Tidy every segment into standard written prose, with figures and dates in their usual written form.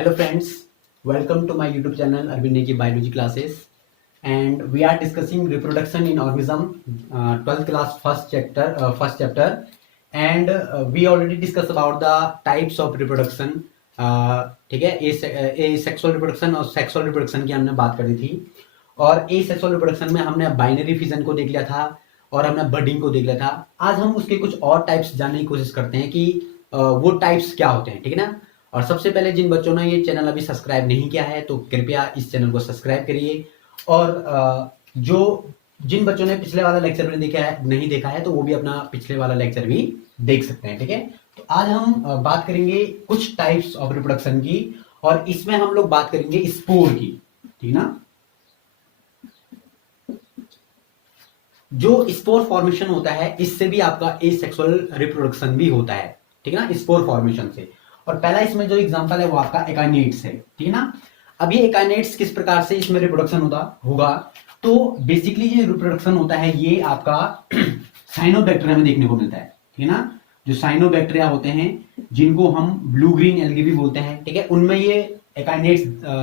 Hello friends, welcome to my YouTube channel Arvind Negi Biology Classes, and we are discussing reproduction in organism, 12th class first chapter, and we already discussed about the types of reproduction. ठीक है, ए sexual reproduction और sexual reproduction की हमने बात करी थी, और ए sexual reproduction में हमने बाइनरी फिजन को देख लिया था और हमने बर्डिंग को देख लिया था। आज हम उसके कुछ और टाइप्स जानने की कोशिश करते हैं कि वो टाइप्स क्या होते हैं, ठीक है ना। और सबसे पहले जिन बच्चों ने ये चैनल अभी सब्सक्राइब नहीं किया है तो कृपया इस चैनल को सब्सक्राइब करिए, और जिन बच्चों ने पिछले वाला लेक्चर नहीं देखा है तो वो भी अपना पिछले वाला लेक्चर भी देख सकते हैं, ठीक है। तो आज हम बात करेंगे कुछ टाइप्स ऑफ रिप्रोडक्शन की, और इसमें हम लोग बात करेंगे स्पोर की, ठीक ना। जो स्पोर फॉर्मेशन होता है इससे भी आपका एसेक्सुअल रिप्रोडक्शन भी होता है, ठीक है ना, स्पोर फॉर्मेशन से। और पहला इसमें जो एग्जांपल है वो आपका एकाइनेट्स है, ठीक है ना। अब ये एकाइनेट्स किस प्रकार से इसमें रिप्रोडक्शन होगा, तो बेसिकली ये रिप्रोडक्शन होता है ये आपका साइनोबैक्टीरिया में देखने को मिलता है, ठीक है ना। जो साइनोबैक्टीरिया होते हैं जिनको हम ब्लू ग्रीन एल्गी भी बोलते हैं, ठीक है, उनमें ये एकाइनेट्स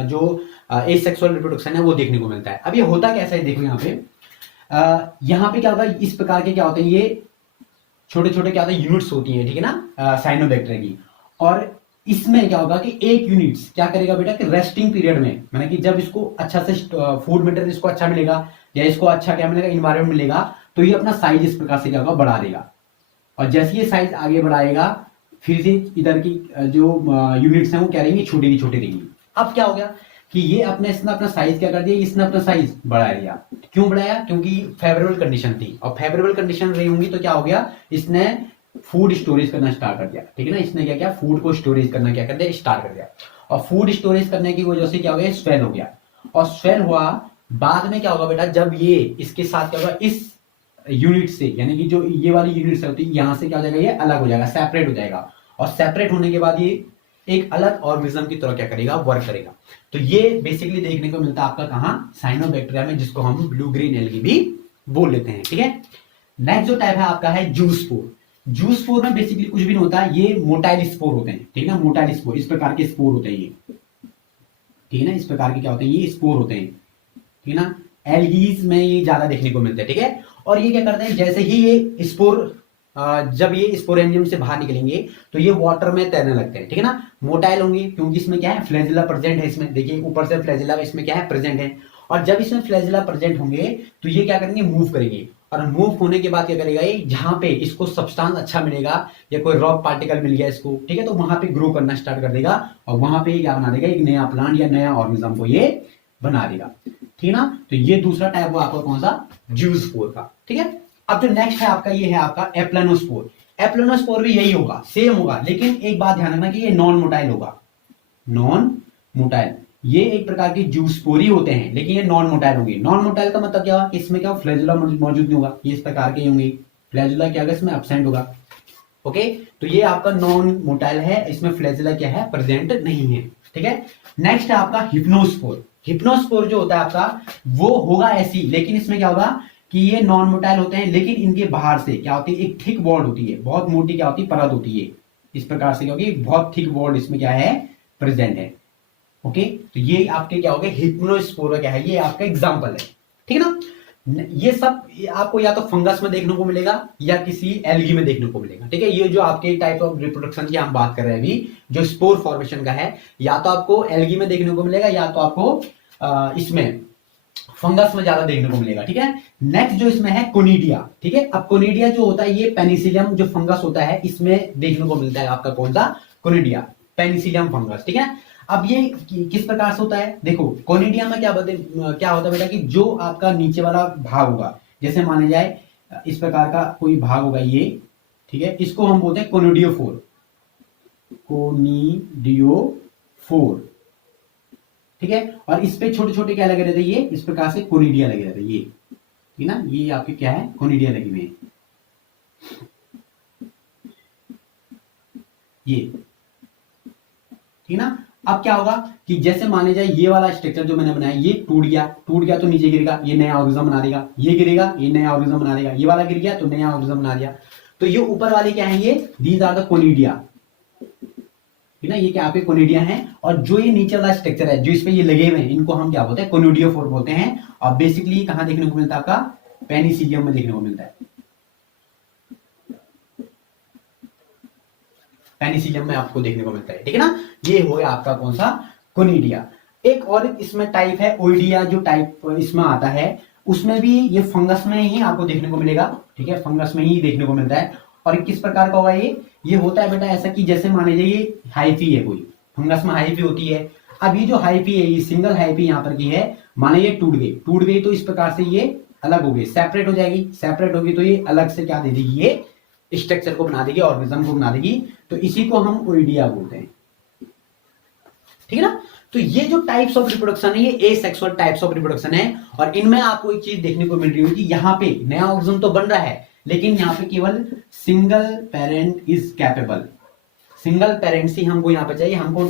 जो एसेक्सुअल रिप्रोडक्शन है वो देखने को मिलता है। अब ये होता कैसा है, देखो यहाँ पे क्या होगा, इस प्रकार के क्या होते हैं, ये छोटे छोटे क्या होते हैं यूनिट्स होती हैं, ठीक है ना, साइनोबैक्टीरिया की। और इसमें क्या होगा कि एक यूनिट्स क्या करेगा बेटा कि रेस्टिंग पीरियड में, माने कि जब इसको अच्छा से फूड मटेरियल इसको अच्छा मिलेगा या इसको अच्छा क्या मिलेगा, इन्वायरमेंट मिलेगा, तो ये अपना साइज इस प्रकार से क्या होगा बढ़ा देगा। और जैसे ये साइज आगे बढ़ाएगा फिर से इधर की जो यूनिट्स हैं वो क्या रहेंगी, छोटी की छोटी रहेंगी। अब क्या हो गया कि ये इसने अपना साइज क्या कर दिया, इसने अपना साइज बढ़ा दिया। क्यों बढ़ाया, क्योंकि फेवरेबल कंडीशन थी, और फेवरेबल कंडीशन रही होंगी तो क्या हो गया, इसने फूड स्टोरेज करना स्टार्ट कर दिया, ठीक है ना। इसने क्या किया, फूड को स्टोरेज करना क्या कर दिया, स्टार्ट कर दिया। और फूड स्टोरेज करने की वजह से क्या हो गया, स्वेल हो गया। और स्वेल हुआ बाद में क्या होगा बेटा, जब ये इसके साथ क्या होगा, इस यूनिट से, यानी कि जो ये वाली यूनिट होती है यहां से क्या हो जाएगा, ये अलग हो जाएगा, सेपरेट हो जाएगा। और सेपरेट होने के बाद ये एक अलग ऑर्गेनिज्म की तरह क्या करेगा, वर्क करेगा। तो ये बेसिकली देखने को मिलता है आपका कहां, साइनोबैक्टीरिया में, जिसको हम ब्लू ग्रीन एल्गी भी बोल लेते हैं, ठीक है। नेक्स्ट जो टाइप है आपका है जूस्पोर। जूस्पोर में बेसिकली कुछ भी नहीं होता, ये मोटाइल स्पोर होते हैं, ठीक है ना। मोटाइल स्पोर, इस प्रकार के स्पोर होते हैं ये, ठीक है ना, इस प्रकार के क्या होते हैं, ये स्पोर होते हैं, ठीक है ना। एल्गीज में ये ज्यादा देखने को मिलते हैं, ठीक है। और ये क्या करते हैं, जैसे ही ये स्पोर जब ये स्पोरेंजियम से बाहर निकलेंगे तो ये वाटर में तैरने लगते हैं, ठीक है ना। मोटाइल होंगे क्योंकि इसमें क्या है, फ्लैजिला प्रेजेंट है, इसमें देखिए ऊपर से फ्लैजिला इसमें क्या है, प्रेजेंट है। और जब इसमें फ्लैजिला प्रेजेंट होंगे तो ये क्या करेंगे, मूव करेंगे। और मूव होने के बाद क्या करेगा, ये जहां पे इसको सब्सटेंस अच्छा मिलेगा या कोई रॉक पार्टिकल मिल गया इसको, ठीक है, तो वहां पे ग्रो करना स्टार्ट कर देगा, और वहां पे क्या बना देगा, एक नया प्लांट या नया ऑर्गेनिज्म को ये बना देगा, ठीक है ना। तो ये दूसरा टाइप हुआ आपका कौन सा, जूस्पोर का, ठीक है। अब जो नेक्स्ट है आपका, ये है आपका एप्लानोस्पोर। एप्लानोस्पोर भी यही होगा, सेम होगा, लेकिन एक बात ध्यान रखना कि ये नॉन मोटाइल होगा, नॉन मोटाइल। ये एक प्रकार की जूस्पोरी होते हैं, लेकिन ये नॉन मोटाइल होंगे। नॉन मोटाइल का मतलब क्या होगा, इसमें क्या फ्लैजुला मौजूद नहीं होगा, ये इस प्रकार के होंगे, फ्लैजुला क्या होगा, इसमें एब्सेंट होगा, ओके। तो ये आपका नॉन मोटाइल है, इसमें फ्लैजुला क्या है, प्रेजेंट नहीं है, ठीक है। नेक्स्ट है आपका हिप्नोस्पोर। हिप्नोस्पोर जो होता है आपका वो होगा ऐसी, लेकिन इसमें क्या होगा कि ये नॉन मोटाइल होते हैं, लेकिन इनके बाहर से क्या होती है, एक थिक बॉर्ड होती है, बहुत मोटी क्या होती है, परत होती है, इस प्रकार से, क्योंकि बहुत थिक बॉर्ड इसमें क्या है, प्रेजेंट है, ओके। तो ये आपके क्या हो गए, हिप्नोस्पोर क्या है, ये आपका एग्जांपल है, ठीक है ना। ये सब आपको या तो फंगस में देखने को मिलेगा या किसी एल्गी में देखने को मिलेगा, ठीक है। ये जो आपके टाइप ऑफ रिप्रोडक्शन की हम बात कर रहे हैं अभी, जो स्पोर फॉर्मेशन का है, या तो आपको एल्गी में देखने को मिलेगा या तो आपको इसमें फंगस में ज्यादा देखने को मिलेगा, ठीक है। नेक्स्ट जो इसमें है कोनिडिया, ठीक है। अब कोनिडिया जो होता है ये पेनिसिलियम जो फंगस होता है इसमें देखने को मिलता है आपका कौन सा, कोनिडिया, पेनिसिलियम फंगस, ठीक है। अब ये किस प्रकार से होता है, देखो कोनिडिया में क्या होता है बेटा कि जो आपका नीचे वाला भाग होगा, जैसे माना जाए इस प्रकार का कोई भाग होगा ये, ठीक है, इसको हम बोलते हैं कोनिडियोफोर, कोनिडियोफोर, ठीक है। और इस पे छोटे छोटे क्या लगे रहते हैं, ये इस प्रकार से कोनिडिया लगे रहते हैं, ये, ठीक है ना, ये आपके क्या है, कोनिडिया लगे हुए हैं, ये, ठीक है ना। अब क्या होगा कि जैसे माने जाए ये वाला स्ट्रक्चर जो मैंने बनाया ये टूट गया तो नीचे गिरेगा, ये नया ऑर्गेनिज्म बना देगा, ये गिरेगा ये नया ऑर्गेनिज्म बना देगा, ये वाला गिर गया तो नया ऑर्गेनिज्म बना दिया। तो ये ऊपर वाले क्या है, ये दीज आर द कोनिडिया, ठीक है ना। ये क्या आपके कोनिडिया हैं, और जो ये नीचे वाला स्ट्रक्चर है जो इस पे ये लगे हुए हैं इनको हम क्या बोलते हैं, कोनिडियोफोर बोलते हैं। और बेसिकली कहां देखने को मिलता है, आपका पेनिसिलियम में देखने को मिलता है, पेनिसिलियम में आपको देखने को मिलता है, ठीक है ना। ये हो आपका कौन सा, कोनिडिया। एक और इसमें टाइप है ओइडिया, जो टाइप इसमें आता है उसमें भी ये फंगस में ही आपको देखने को मिलेगा, ठीक है, फंगस में ही देखने को मिलता है। और किस प्रकार का होगा ये होता है बेटा ऐसा कि जैसे मान लीजिए ये हाइफी है, कोई फंगस में हाइफी होती है। अब ये जो हाइफी है, ये सिंगल हाइफी यहाँ पर की है, माने ये टूट गई तो इस प्रकार से ये अलग हो गई, सेपरेट हो जाएगी, सेपरेट होगी तो ये अलग से क्या दे देगी, ये स्ट्रक्चर को बना देगी, ऑर्गेनिज्म को बना देगी। तो इसी को हम ओइडिया बोलते हैं, ठीक है ना। तो ये जो टाइप्स ऑफ रिप्रोडक्शन है, ये एसेक्सुअल टाइप्स ऑफ रिप्रोडक्शन है। और इनमें आपको एक चीज देखने को मिल रही होगी, यहाँ पे नया ऑर्गेनिज्म तो बन रहा है लेकिन यहाँ पे केवल single parent is capable, single parents ही हमको यहाँ पे चाहिए। हमको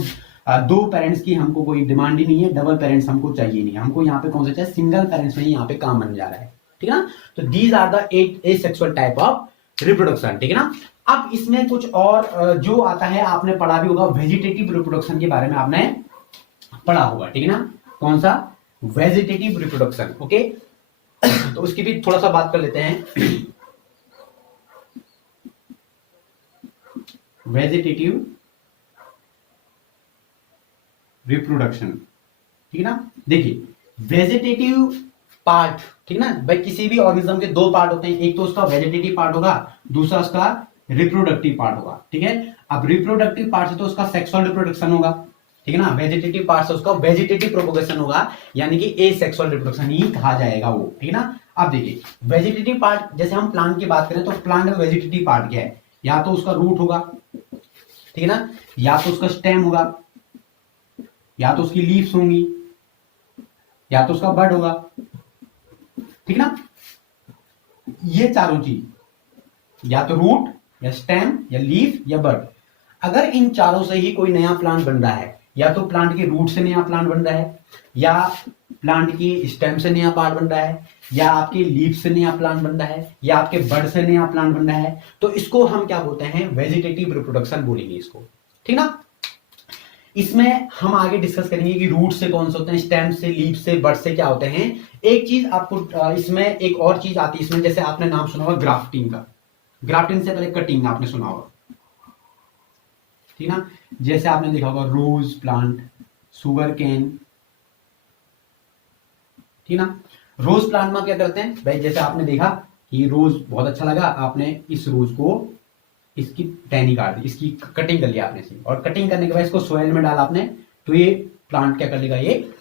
दो पेरेंट्स की हमको कोई डिमांड ही नहीं है, डबल पेरेंट्स हमको चाहिए नहीं, हमको यहाँ पे कौन सा चाहिए, सिंगल पेरेंट्स में ही यहाँ पे काम बन जा रहा है, ठीक है ना। तो these are the asexual type of reproduction, ठीक है ना। अब इसमें कुछ और जो आता है, आपने पढ़ा भी होगा, वेजिटेटिव रिप्रोडक्शन के बारे में आपने पढ़ा होगा, ठीक है ना। कौन सा, वेजिटेटिव रिप्रोडक्शन, ओके। तो उसकी भी थोड़ा सा बात कर लेते हैं। वेजिटेटिव रिप्रोडक्शन, ठीक है ना। देखिए वेजिटेटिव पार्ट, ठीक है ना भाई, किसी भी ऑर्गेनिज्म के दो पार्ट होते हैं, एक तो उसका वेजिटेटिव पार्ट होगा, दूसरा उसका रिप्रोडक्टिव पार्ट होगा, ठीक है। अब रिप्रोडक्टिव पार्ट से तो उसका सेक्सुअल रिप्रोडक्शन होगा, ठीक है ना। वेजिटेटिव पार्ट से उसका वेजिटेटिव प्रोपोगेशन होगा, यानी कि एसेक्सुअल रिप्रोडक्शन ही कहा जाएगा वो, ठीक है ना। अब देखिए वेजिटेटिव पार्ट, जैसे हम प्लांट की बात करें तो प्लांट में वेजिटेटिव पार्ट क्या है, या तो उसका रूट होगा, ठीक है ना, या तो उसका स्टेम होगा, या तो उसकी लीव्स होंगी, या तो उसका बड होगा, ठीक ना। ये चारों चीज, या तो रूट या स्टेम या लीफ या बड, अगर इन चारों से ही कोई नया प्लांट बन रहा है, या तो प्लांट के रूट से नया प्लांट बन रहा है, या प्लांट की स्टेम से नया पार्ट बन रहा है, या आपके लीफ से नया प्लांट बन रहा है, या आपके बड से नया प्लांट बन रहा है, तो इसको हम क्या बोलते हैं, वेजिटेटिव रिप्रोडक्शन बोलेंगे इसको, ठीक ना। इसमें हम आगे डिस्कस करेंगे कि रूट से कौन से होते हैं, स्टेम से, लीफ से, बड से क्या होते हैं। एक चीज आपको इसमें एक और चीज आती है इसमें, जैसे आपने नाम सुना होगा ग्राफ्टिंग का, ग्राफ्टिंग से पहले कटिंग आपने सुना होगा, ठीक ना। जैसे आपने देखा होगा रोज प्लांट, सुगर केन, ठीक ना। रोज प्लांट में क्या करते हैं भाई, जैसे आपने देखा कि रोज बहुत अच्छा लगा, आपने इस रोज को, इसकी टहनी काट दी, इसकी कटिंग कर लिया आपने इसकी, और कटिंग करने के बाद इसको सोयल में डाला आपने, तो ये प्लांट क्या कर लेगा, ये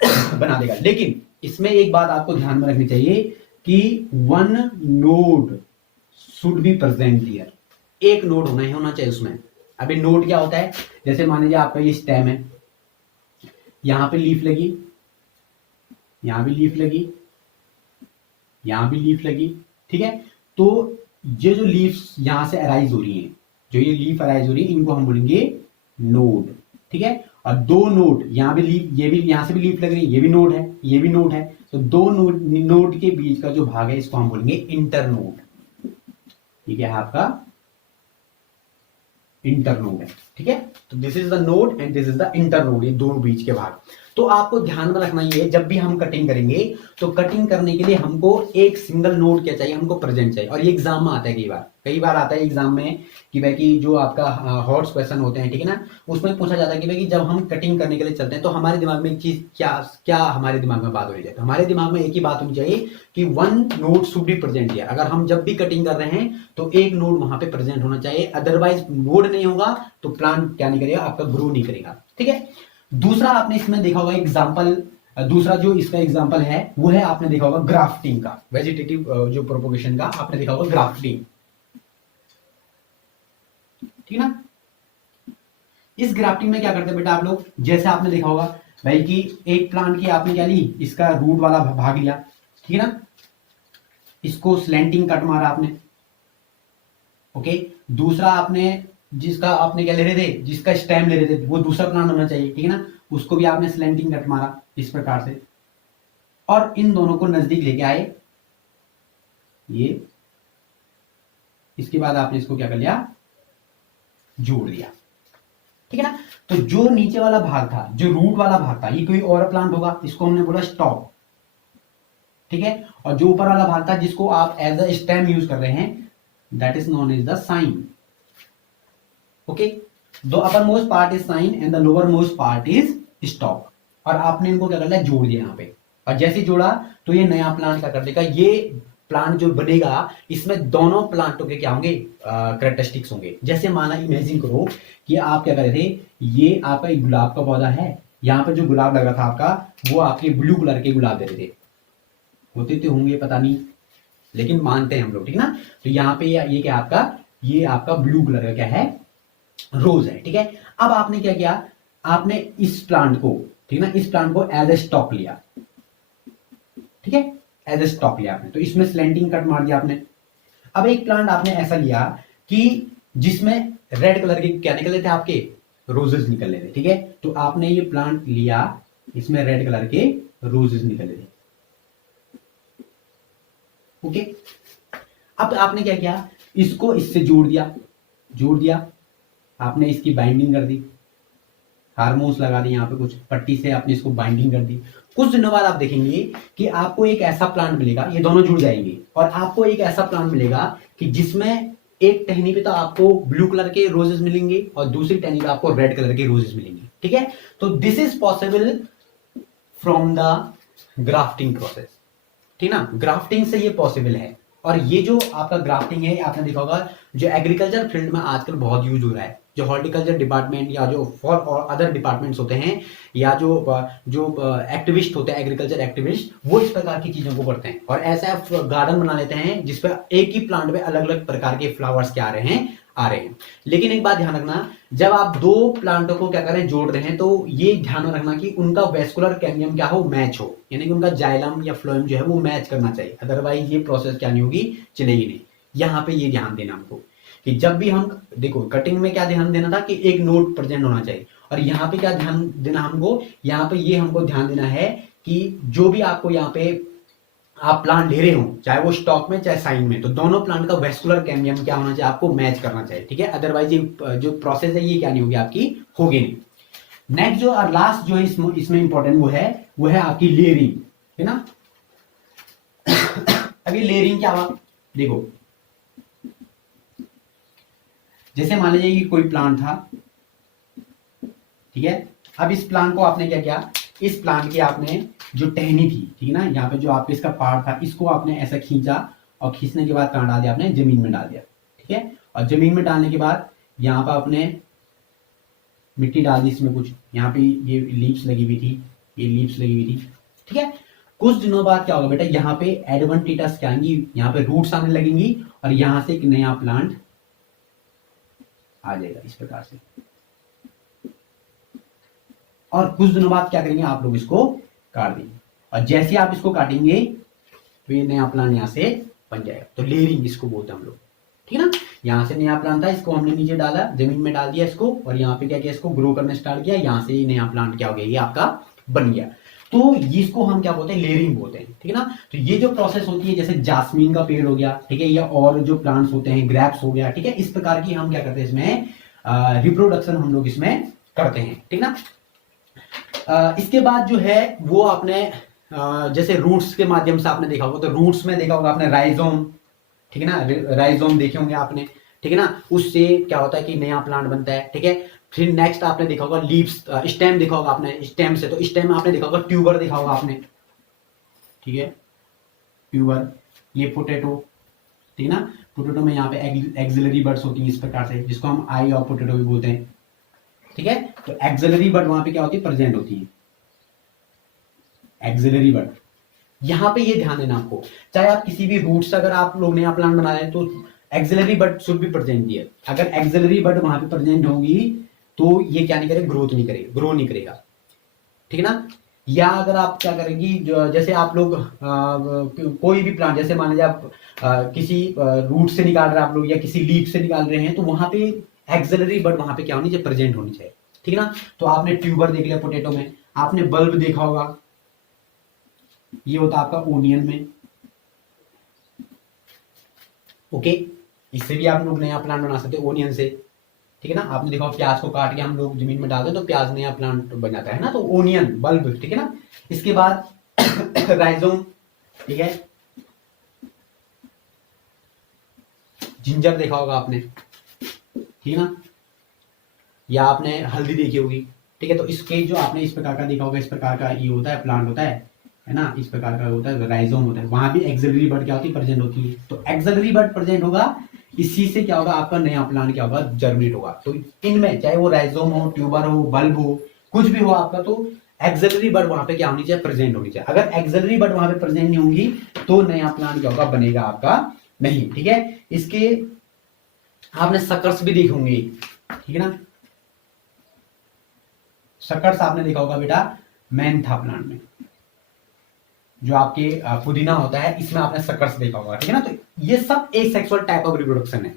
बना देगा। लेकिन इसमें एक बात आपको ध्यान में रखनी चाहिए कि one node should be present here, एक नोड होना चाहिए उसमें। अभी नोड क्या होता है, जैसे मान लीजिए आपका ये स्टेम है, यहां पे लीफ लगी, यहां भी लीफ लगी, यहां भी लीफ लगी, ठीक है। तो ये जो लीफ्स यहां से अराइज हो रही हैं, जो ये लीफ अराइज हो रही है, इनको हम बोलेंगे नोड, ठीक है। और दो नोड, यहां भी लीफ, ये भी यहां से भी लीफ लग रही है, ये भी नोड है, ये भी नोड है, तो दो नोड के बीच का जो भाग है इसको हम बोलेंगे इंटरनोड, ठीक है, आपका इंटरनोड है, ठीक है। तो this is the node and this is the internode, ये दोनों बीच के भाग। तो आपको ध्यान में रखना ये, जब भी हम कटिंग करेंगे तो कटिंग करने के लिए हमको एक सिंगल नोड क्या चाहिए, हमको प्रेजेंट चाहिए। और ये एग्जाम में आता है, कई बार आता है एग्जाम में कि भाई कि जो आपका हॉट्स क्वेश्चन होते हैं, ठीक है ना, उसमें पूछा जाता है कि भाई कि जब हम कटिंग करने के लिए चलते हैं तो हमारे दिमाग में एक चीज क्या हमारे दिमाग में बात होनी चाहिए, तो हमारे दिमाग में एक ही बात होनी चाहिए कि one node should be present here. अगर हम जब भी कटिंग कर रहे हैं तो एक नोड वहां पे प्रेजेंट होना चाहिए, अदरवाइज नोड नहीं होगा तो प्लांट क्या नहीं करेगा, आपका ग्रो नहीं करेगा, ठीक है। दूसरा आपने इसमें देखा होगा एग्जाम्पल, दूसरा जो इसका एग्जाम्पल है वो है, आपने देखा होगा ग्राफ्टिंग का, वेजिटेटिव जो प्रोपोगेशन का आपने देखा होगा ग्राफ्टिंग, ठीक ना। इस ग्राफ्टिंग में क्या करते हैं बेटा आप लोग, जैसे आपने देखा होगा भाई कि एक प्लांट की आपने क्या ली, इसका रूट वाला भाग लिया, ठीक है ना, इसको स्लैंटिंग कट मारा आपने, ओके। दूसरा आपने जिसका आपने क्या ले रहे थे, जिसका स्टेम ले रहे थे, वो दूसरा प्लांट होना चाहिए, ठीक है ना, उसको भी आपने स्लैंटिंग कट मारा इस प्रकार से, और इन दोनों को नजदीक लेके आए, ये, इसके बाद आपने इसको क्या कर लिया, जोड़ दिया, ठीक है ना। तो जो नीचे वाला भाग था, जो रूट वाला भाग था, ये कोई और प्लांट होगा, इसको हमने बोला स्टॉक, ठीक है। और जो ऊपर वाला भाग था जिसको आप एज अ स्टेम यूज कर रहे हैं, that is known as the scion. Okay, the upper most part is scion and the lower most part is stock. और आपने इनको क्या कर लिया, जोड़ दिया यहाँ पे। और जैसे जोड़ा तो ये नया प्लांट क्या कर देगा, ये प्लांट जो बनेगा इसमें दोनों प्लांटों के क्या होंगे, कैरेक्टरिस्टिक्स होंगे। जैसे माना, इमेजिन करो कि आप क्या कर रहे थे, ये आपका एक गुलाब का पौधा है, यहाँ पे जो गुलाब लगा था आपका, वो आपके ब्लू कलर के गुलाब दे रहे थे, होते तो होंगे पता नहीं, लेकिन मानते हैं हम लोग, ठीक ना। तो यहाँ पे ये क्या आपका, ये आपका ब्लू कलर का क्या है, रोज है, ठीक है। अब आपने क्या किया, आपने इस प्लांट को, ठीक ना, इस प्लांट को एज ए स्टॉक लिया, ठीक है, एज ए स्टॉक लिया आपने, तो इसमें स्लैंटिंग कट मार दिया आपने। अब एक प्लांट आपने ऐसा लिया कि जिसमें रेड कलर के क्या निकले थे, आपके रोजेस निकल रहे थे, ठीक है। तो आपने ये प्लांट लिया, इसमें रेड कलर के रोजेस निकले थे, ओके। अब आपने क्या किया, इसको इससे जोड़ दिया, जोड़ दिया आपने, इसकी बाइंडिंग कर दी, हार्मोन्स लगा दी यहाँ पे, कुछ पट्टी से आपने इसको बाइंडिंग कर दी। कुछ दिनों बाद आप देखेंगे कि आपको एक ऐसा प्लांट मिलेगा, ये दोनों जुड़ जाएंगे, और आपको एक ऐसा प्लांट मिलेगा कि जिसमें एक टहनी पे तो आपको ब्लू कलर के रोजेस मिलेंगे और दूसरी टहनी पे आपको रेड कलर के रोजेस मिलेंगे, ठीक है। तो this is possible from the grafting process, ठीक ना, ग्राफ्टिंग से ये पॉसिबल है। और ये जो आपका ग्राफ्टिंग है, आपने देखा होगा जो एग्रीकल्चर फील्ड में आजकल बहुत यूज हो रहा है, जो हॉर्टिकल्चर डिपार्टमेंट या जो फॉर और अदर डिपार्टमेंट्स होते हैं, या जो जो एक्टिविस्ट होते हैं, एग्रीकल्चर एक्टिविस्ट, वो इस प्रकार की चीजों को करते हैं और ऐसा गार्डन बना लेते हैं जिसपे एक ही प्लांट में अलग अलग प्रकार के फ्लावर्स क्या आ रहे हैं। लेकिन एक बात ध्यान रखना, जब आप दो प्लांटों को क्या करें, जोड़ रहे हैं, तो ये ध्यान रखना कि उनका वेस्कुलर कैम्बियम क्या हो, मैच हो, यानी कि उनका जाइलम या फ्लोएम जो है वो मैच करना चाहिए, अदरवाइज ये प्रोसेस क्या नहीं होगी, चलेगी नहीं। यहाँ पे ये ध्यान देना हमको कि जब भी हम देखो, कटिंग में क्या ध्यान देना था कि एक नोट प्रेजेंट होना चाहिए, और यहाँ पे क्या ध्यान देना हमको, यहाँ पे ये हमको ध्यान देना है कि जो भी आपको यहाँ पे आप प्लांट ले रहे हो, चाहे वो स्टॉक में चाहे साइन में, तो दोनों प्लांट का वेस्कुलर कैम्बियम क्या होना चाहिए, आपको मैच करना चाहिए, ठीक है। अदरवाइज ये जो प्रोसेस है ये क्या नहीं होगी, आपकी होगी नहीं। नेक्स्ट जो और लास्ट जो है इसमें इंपॉर्टेंट वो है आपकी लेयरिंग, है ना। अभी लेयरिंग क्या हुआ, देखो, जैसे मान लीजिए कि कोई प्लांट था, ठीक है। अब इस प्लांट को आपने क्या किया, इस प्लांट की आपने जो टहनी थी, ठीक है ना, यहाँ पे जो आपके इसका पार्ट था, इसको आपने ऐसा खींचा, और खींचने के बाद कहाँ डाल दिया आपने, जमीन में डाल दिया, ठीक है। और जमीन में डालने के बाद यहाँ पर आपने मिट्टी डाल दी, इसमें कुछ यहाँ पे ये लीव्स लगी हुई थी, ये लीव्स लगी हुई थी, ठीक है। कुछ दिनों बाद क्या होगा बेटा, यहाँ पे एडवेंटिटस क्या आएंगी, यहाँ पे रूट्स आने लगेंगी, और यहाँ से एक नया प्लांट आ जाएगा इस प्रकार से। और कुछ दिनों बाद क्या करेंगे, आप लोग इसको काट देंगे, और जैसे आप इसको काटेंगे तो ये नया प्लांट यहाँ से बन जाएगा। तो लेयरिंग इसको बोलते हैं हम लोग, ठीक है ना। यहाँ से नया प्लांट था, इसको हमने नीचे डाला, जमीन में डाल दिया इसको, और यहाँ पे क्या किया, इसको ग्रो करना स्टार्ट किया, यहाँ से ये नया प्लांट क्या हो गया, ये आपका बन गया। तो इसको हम क्या बोलते हैं, लेयरिंग बोलते हैं, ठीक है ना। तो ये जो प्रोसेस होती है, जैसे जास्मीन का पेड़ हो गया, ठीक है, या और जो प्लांट्स होते हैं, ग्रेप्स हो गया, ठीक है, इस प्रकार की हम क्या करते हैं, इसमें रिप्रोडक्शन हम लोग इसमें करते हैं, ठीक ना। इसके बाद जो है वो आपने जैसे रूट्स के माध्यम से आपने देखा होगा, तो रूट्स में देखा होगा आपने राइजोम, ठीक है ना, राइजोम देखे होंगे आपने, ठीक है ना। उससे क्या होता है कि नया प्लांट बनता है, ठीक है। फिर नेक्स्ट आपने देखा होगा लीव्स, स्टेम देखा होगा आपने, स्टेम से, तो स्टेम आपने देखा होगा, ट्यूबर देखा होगा आपने, ठीक है, ट्यूबर, ये पोटैटो, ठीक है ना। पोटैटो में यहाँ पे एक्सिलरी बर्ड्स होती हैं इस प्रकार से, जिसको हम आई ऑफ पोटैटो भी बोलते हैं, ठीक है। तो एक्सिलरी बर्ड वहां पे क्या होती है, प्रेजेंट होती है, एक्सिलरी बर्ड। यहां पे ये ध्यान देना आपको, चाहे आप किसी भी रूट से अगर आप लोग नया प्लान बना रहे हैं, तो axillary bud should be present here. अगर एक्सिलरी बर्ड वहां पे प्रेजेंट होगी तो ये क्या नहीं करेगा, ग्रोथ नहीं करेगा, ग्रो नहीं करेगा, ठीक है ना। या अगर आप क्या करेंगी, जैसे आप लोग कोई भी प्लांट, जैसे मान लीजिए आप किसी रूट से निकाल रहे हैं आप लोग, या किसी लीफ से निकाल रहे हैं, तो वहां पे एक्सिलरी बर्ड वहां पे क्या होनी चाहिए, प्रेजेंट होनी चाहिए, ठीक है ना। तो आपने ट्यूबर देख लिया पोटैटो में, आपने बल्ब देखा होगा, ये होता है आपका ओनियन में, ओके। इससे भी आप लोग नया प्लांट बना सकते हैं ओनियन से, ठीक है ना। आपने देखा प्याज को काट के हम लोग जमीन में डालते हैं तो प्याज नया प्लांट बन जाता है ना, तो ओनियन बल्ब, ठीक है ना। इसके बाद राइजोम, ठीक है। जिंजर देखा होगा आपने, ठीक है ना, या आपने हल्दी देखी होगी, ठीक है। तो इसके जो आपने इस प्रकार का देखा होगा, इस प्रकार का ये होता है प्लांट होता है ना, इस प्रकार का होता है, राइजोम होता है। वहां भी एक्सिलरी बड क्या होती है, प्रेजेंट होती है। तो एक्सिलरी बड प्रेजेंट होगा, इसी से क्या होगा, आपका नया प्लांट क्या होगा, जर्मिनेट होगा। तो इनमें चाहे वो राइजोम हो, ट्यूबर हो, बल्ब हो, कुछ भी हो आपका, तो एक्सिलरी बड वहां पे क्या होनी चाहिए, प्रेजेंट होनी चाहिए। अगर एक्सिलरी बड वहां पे प्रेजेंट नहीं होंगी तो नया प्लांट क्या होगा, बनेगा आपका नहीं, ठीक है। इसके आपने सकर्स भी देखे होंगे, ठीक है ना। सकर्स आपने देखा होगा बेटा मेंथा प्लांट में, जो आपके पुदीना होता है, इसमें आपने सकर्स देखा होगा, ठीक है ना। तो ये सब एसेक्सुअल टाइप ऑफ रिप्रोडक्शन है,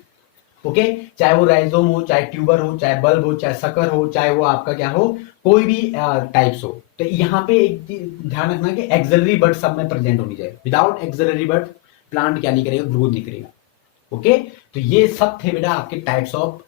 ओके। चाहे वो राइजोम हो, चाहे ट्यूबर हो, चाहे बल्ब हो, चाहे सकर हो, चाहे वो आपका क्या हो, कोई भी टाइप्स हो। तो यहाँ पे एक ध्यान रखना कि एक्सिलरी बड सब में प्रेजेंट होनी चाहिए। विदाउट एक्सिलरी बड प्लांट क्या नहीं करेगा, ग्रोथ नहीं करेगा, ओके। तो ये सब थे बेटा आपके टाइप्स ऑफ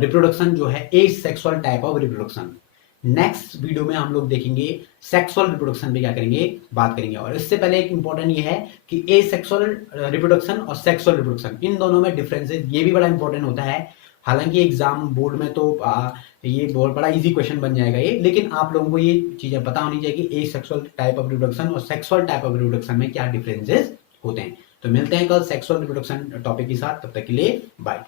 रिप्रोडक्शन, जो है asexual type of reproduction. Next video में हम लोग देखेंगे सेक्सुअल रिप्रोडक्शन पे क्या करेंगे, बात करेंगे। और इससे पहले एक इंपॉर्टेंट ये है कि एसेक्सुअल रिप्रोडक्शन और सेक्सुअल रिप्रोडक्शन, इन दोनों में डिफरेंस है, ये भी बड़ा इंपॉर्टेंट होता है। हालांकि एग्जाम बोर्ड में तो ये बहुत बड़ा इजी क्वेश्चन बन जाएगा ये, लेकिन आप लोगों को ये चीजें पता होनी चाहिए कि एसेक्सुअल टाइप ऑफ रिप्रोडक्शन और सेक्सुअल टाइप ऑफ रिप्रोडक्शन में क्या डिफरेंसेस होते हैं। तो मिलते हैं कल सेक्सुअल रिप्रोडक्शन टॉपिक के साथ, तब तक के लिए बाय।